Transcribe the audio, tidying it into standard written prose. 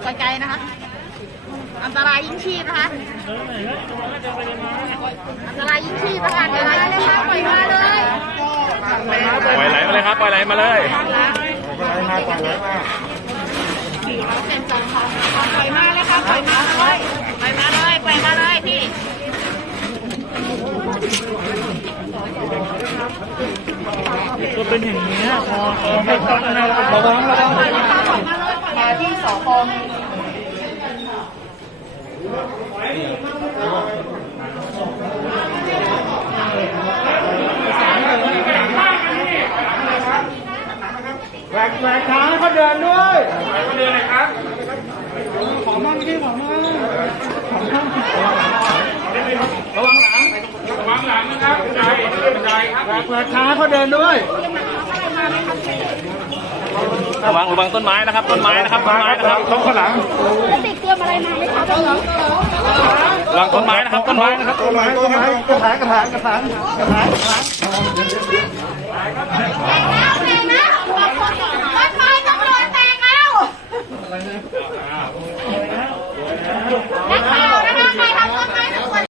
ไกลๆนะคะอันตรายยิ่งชีพนะคะอันตรายยิ่งชีพนะคะอันตรายยิ่งชีพปล่อยมาเลยปล่อยไหลมาเลยครับปล่อยไหลมาเลยปล่อยมาเลยค่ะปล่อยมาเลยปล่อยมาเลยปล่อยมาเลยพี่ก็เป็นอย่างนี้พอไม่ต้องนะระวังมาที่สพแหวกทางเขาเดินด้วยเขาเดินเลยครับขอมั่งที่ขอมั่งระวังหลังนะครับใจครับแหวกทางเขาเดินด้วยระวังต้นไม้นะครับต้นไม้นะครับต้องข้างหลังติดเตรียมอะไรมาไหมคะต้นหลังระวังต้นไม้นะครับต้นไม้นะครับต้นไม้กระถางแตกแล้วต้นไม้ต้องโดนแตกแล้ว